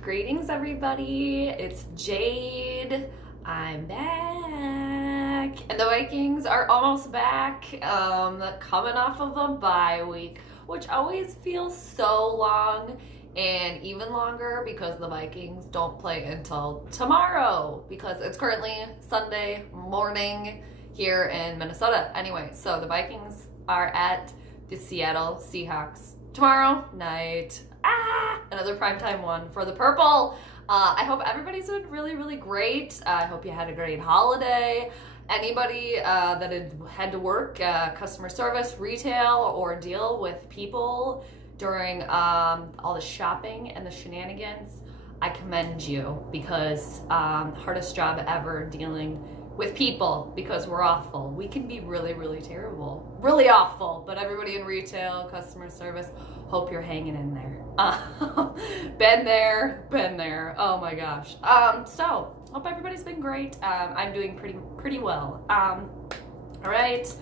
Greetings, everybody. It's Jade. I'm back. And the Vikings are almost back, coming off of a bye week, which always feels so long and even longer because the Vikings don't play until tomorrow because it's currently Sunday morning here in Minnesota. Anyway, so the Vikings are at the Seattle Seahawks tomorrow night. Another primetime one for the purple. I hope everybody's doing really great. I hope you had a great holiday. Anybody that had to work customer service, retail, or deal with people during all the shopping and the shenanigans, I commend you because hardest job ever dealing with people because we're awful. We can be really terrible, really awful, but everybody in retail, customer service, hope you're hanging in there. Been there. Oh my gosh. So hope everybody's been great. I'm doing pretty well. All right,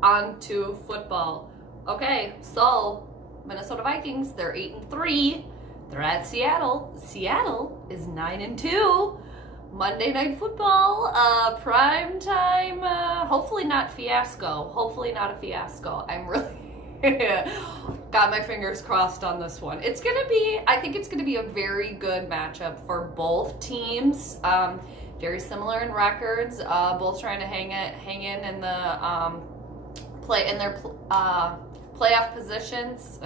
on to football. Okay, so Minnesota Vikings, they're 8-3. They're at Seattle. Seattle is 9-2. Monday Night Football, prime time, hopefully not fiasco. Hopefully not a fiasco. I'm really got my fingers crossed on this one. I think it's gonna be a very good matchup for both teams. Very similar in records, both trying to hang in the playoff positions.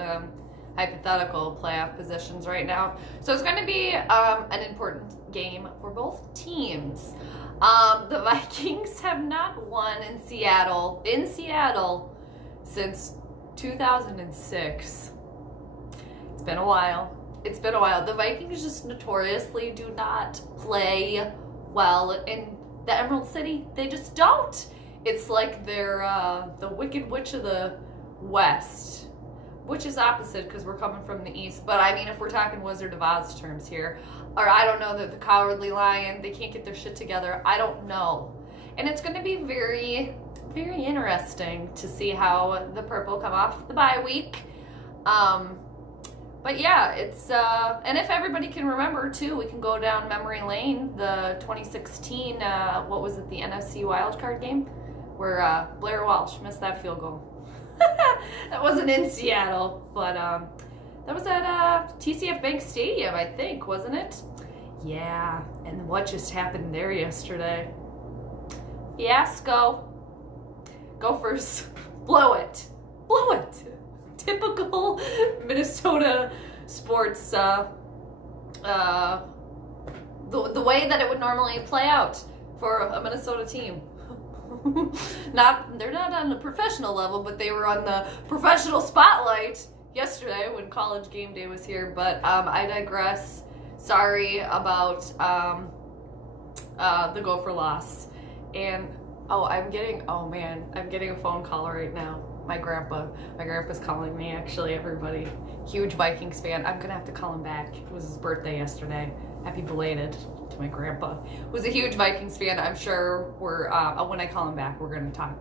Hypothetical playoff positions right now. So it's going to be an important game for both teams. The Vikings have not won in Seattle since 2006. It's been a while. The Vikings just notoriously do not play well in the Emerald City. They just don't. It's like they're the Wicked Witch of the West. Which is opposite because we're coming from the east. But I mean, if we're talking Wizard of Oz terms here, or I don't know, the Cowardly Lion, they can't get their shit together. I don't know. And it's going to be very interesting to see how the purple come off the bye week. But yeah, it's, and if everybody can remember too, we can go down memory lane, the 2016, what was it, the NFC wildcard game? Where Blair Walsh missed that field goal. That wasn't in Seattle, but that was at TCF Bank Stadium, I think, wasn't it? Yeah, and what just happened there yesterday? Fiasco. Gophers, blow it. Typical Minnesota sports, the way that it would normally play out for a Minnesota team. They're not on the professional level, but they were on the professional spotlight yesterday when College Game Day was here. But I digress. Sorry about the Gopher loss. And I'm getting a phone call right now. My grandpa's calling me, actually, everybody. Huge Vikings fan. I'm gonna have to call him back. It was his birthday yesterday. Happy belated to my grandpa, who's a huge Vikings fan. I'm sure we're, when I call him back, we're gonna talk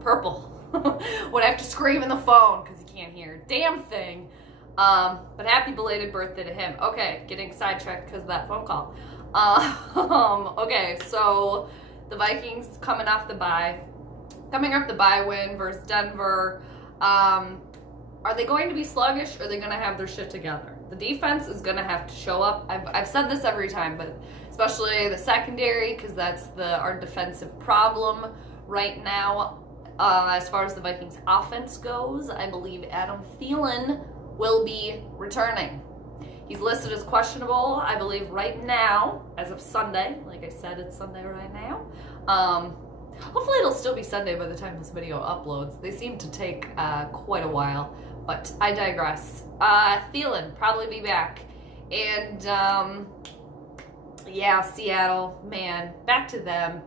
purple. Would have to scream in the phone because he can't hear a damn thing. But happy belated birthday to him. Okay, getting sidetracked because of that phone call. Okay, so the Vikings coming off the bye win versus Denver. Are they going to be sluggish or are they going to have their shit together? The defense is going to have to show up. I've said this every time, but especially the secondary, because that's our defensive problem right now. As far as the Vikings offense goes, I believe Adam Thielen will be returning. He's listed as questionable, I believe, right now, as of Sunday. Like I said, it's Sunday right now. Hopefully it'll still be Sunday by the time this video uploads. They seem to take quite a while, but I digress. Thielen probably be back. And yeah, Seattle, man, back to them.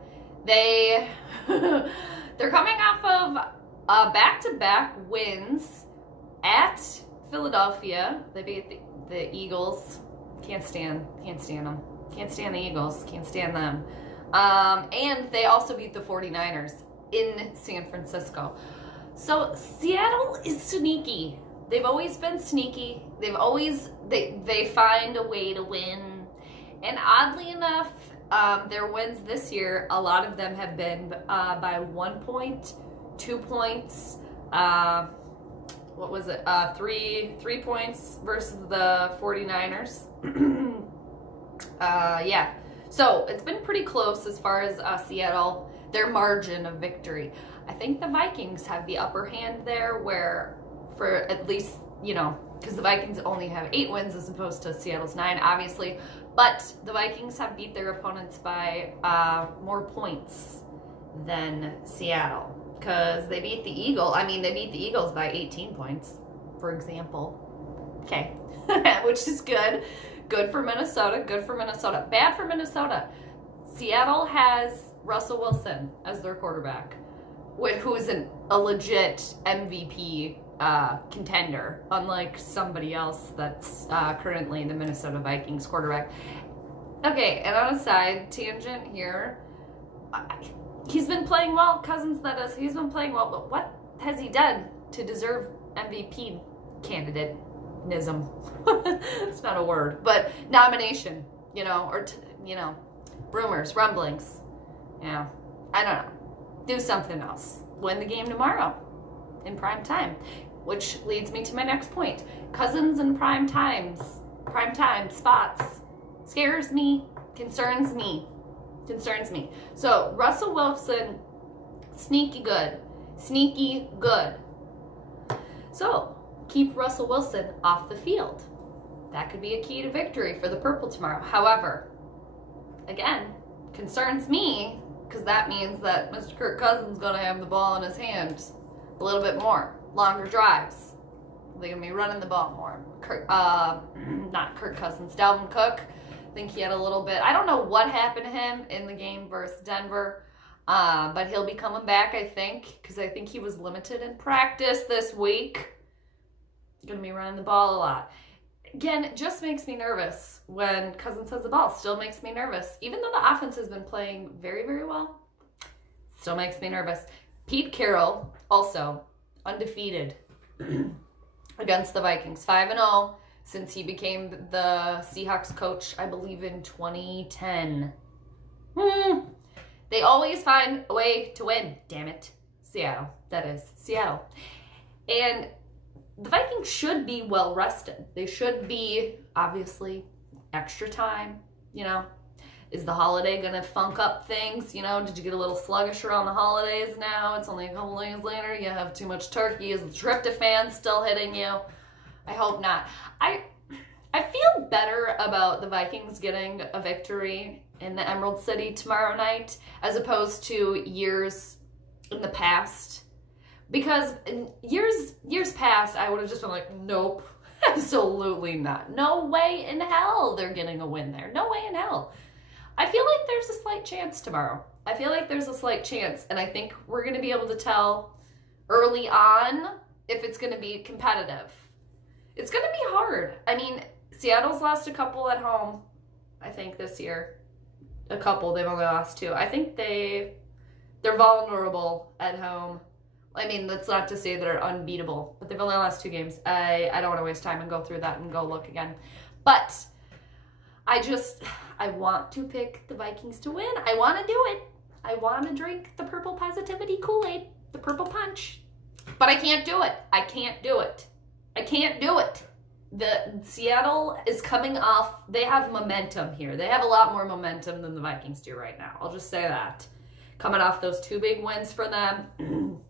They're coming off of back-to-back wins at Philadelphia. They beat the Eagles. Can't stand them. Can't stand the Eagles. Can't stand them. And they also beat the 49ers in San Francisco. So Seattle is sneaky. They've always been sneaky. They find a way to win And oddly enough, their wins this year, a lot of them have been by 1 point, 2 points, what was it? 3 points versus the 49ers. Yeah. So it's been pretty close as far as Seattle, their margin of victory. I think the Vikings have the upper hand there, where for at least, you know, because the Vikings only have 8 wins as opposed to Seattle's 9, obviously. But the Vikings have beat their opponents by more points than Seattle, because they beat the Eagles. I mean, they beat the Eagles by 18 points, for example. Okay, which is good. Good for Minnesota. Good for Minnesota. Bad for Minnesota. Seattle has Russell Wilson as their quarterback, who is a legit MVP contender, unlike somebody else that's currently the Minnesota Vikings quarterback. Okay, and on a side tangent here, he's been playing well. Cousins, that is, he's been playing well, but what has he done to deserve MVP candidateism? It's not a word, but nomination, you know, or, you know, rumors, rumblings. Yeah, I don't know. Do something else. Win the game tomorrow in prime time, which leads me to my next point. Cousins in prime time spots scares me, concerns me. So Russell Wilson, sneaky good. So keep Russell Wilson off the field. That could be a key to victory for the Purple tomorrow. However, again, concerns me, because that means that Mr. Kirk Cousins is going to have the ball in his hands a little bit more. Longer drives. They're going to be running the ball more. Not Kirk Cousins, Dalvin Cook. I think he had a little bit. I don't know what happened to him in the game versus Denver, but he'll be coming back, I think, because I think he was limited in practice this week. Going to be running the ball a lot. Again, it just makes me nervous when Cousins has the ball. Still makes me nervous. Even though the offense has been playing very, very well, still makes me nervous. Pete Carroll, also undefeated against the Vikings. 5-0 since he became the Seahawks coach, I believe, in 2010. They always find a way to win. Damn it. Seattle. That is. Seattle. And the Vikings should be well rested. They should be, obviously, extra time, you know. Is the holiday going to funk up things? You know, did you get a little sluggish around the holidays now? It's only a couple days later. You have too much turkey. Is the tryptophan still hitting you? I hope not. I feel better about the Vikings getting a victory in the Emerald City tomorrow night as opposed to years in the past. Because in years past, I would have just been like, nope, absolutely not. No way in hell they're getting a win there. No way in hell. I feel like there's a slight chance tomorrow. I feel like there's a slight chance, and I think we're going to be able to tell early on if it's going to be competitive. It's going to be hard. I mean, Seattle's lost a couple at home, I think, this year. A couple. They've only lost 2. I think they're vulnerable at home. I mean, that's not to say they're unbeatable, but they've only lost 2 games. I don't want to waste time and go through that and go look again. But I want to pick the Vikings to win. I want to do it. I want to drink the purple positivity Kool-Aid, the purple punch. But I can't do it. I can't do it. The Seattle is coming off. They have momentum here. They have a lot more momentum than the Vikings do right now. I'll just say that. Coming off those 2 big wins for them.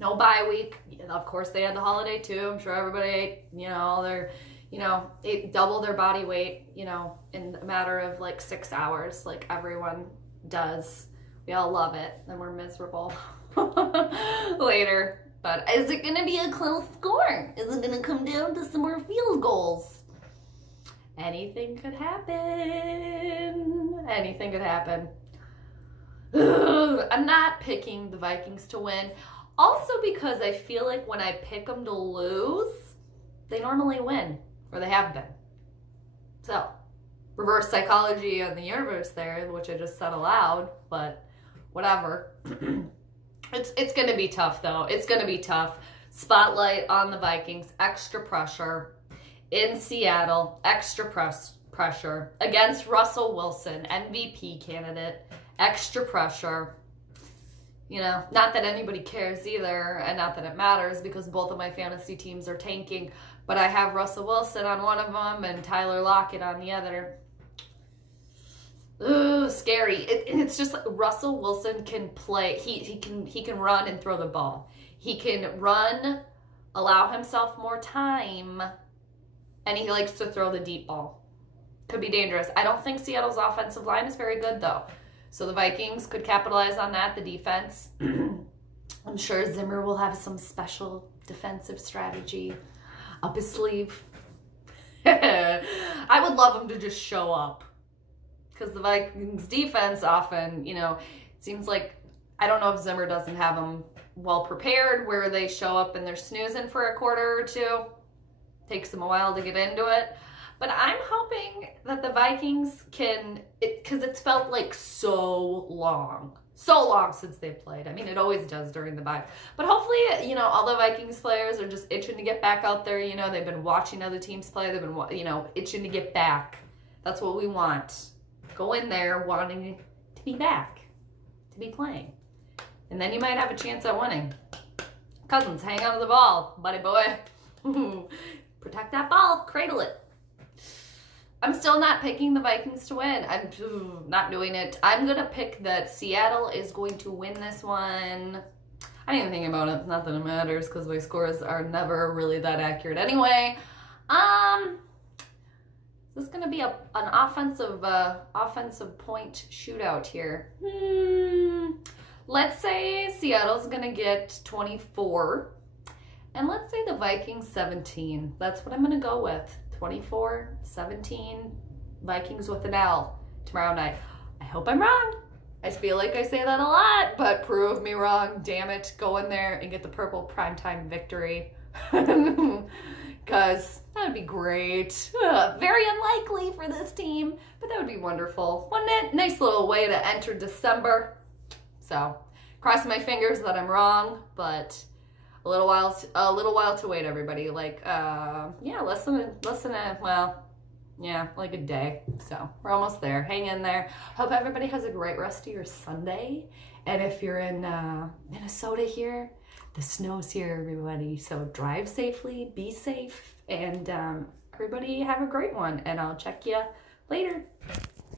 No bye week. Of course, they had the holiday too. I'm sure everybody ate, you know, ate double their body weight, you know, in a matter of like 6 hours, like everyone does. We all love it. Then we're miserable later. But is it going to be a close score? Is it going to come down to some more field goals? Anything could happen. Anything could happen. I'm not picking the Vikings to win. Also because I feel like when I pick them to lose, they normally win. Or they have been. So, reverse psychology of the universe there, which I just said aloud, but whatever. It's going to be tough, though. It's going to be tough. Spotlight on the Vikings. Extra pressure in Seattle. Extra pressure against Russell Wilson, MVP candidate. Extra pressure. You know, not that anybody cares either, and not that it matters because both of my fantasy teams are tanking, but I have Russell Wilson on one of them and Tyler Lockett on the other. Ooh, scary. It's just like Russell Wilson can play. He can run and throw the ball. He can run, allow himself more time, and he likes to throw the deep ball. Could be dangerous. I don't think Seattle's offensive line is very good, though. So the Vikings could capitalize on that, the defense. I'm sure Zimmer will have some special defensive strategy up his sleeve. I would love him to just show up. Because the Vikings defense often, you know, it seems like, I don't know if Zimmer doesn't have them well prepared, where they show up and they're snoozing for a quarter or two. Takes them a while to get into it. But I'm hoping that the Vikings can, because it's felt like so long since they've played. I mean, it always does during the bye. But hopefully, you know, all the Vikings players are just itching to get back out there. You know, they've been watching other teams play. They've been, you know, itching to get back. That's what we want. Go in there wanting to be back, to be playing. And then you might have a chance at winning. Cousins, hang on to the ball, buddy boy. Protect that ball, cradle it. I'm still not picking the Vikings to win. I'm not doing it. I'm going to pick that Seattle is going to win this one. I didn't even think about it. Not that it matters because my scores are never really that accurate anyway. This is going to be an offensive point shootout here. Let's say Seattle's going to get 24. And let's say the Vikings 17. That's what I'm going to go with. 24-17, Vikings with an L tomorrow night. I hope I'm wrong. I feel like I say that a lot, but prove me wrong. Damn it. Go in there and get the purple primetime victory. Because that would be great. Very unlikely for this team, but that would be wonderful. Wouldn't it? Nice little way to enter December. So, crossing my fingers that I'm wrong, but a little while to wait, everybody. Like, yeah, like a day. So we're almost there. Hang in there. Hope everybody has a great rest of your Sunday. And if you're in Minnesota here, the snow's here, everybody. So drive safely, be safe, and everybody have a great one. And I'll check you later.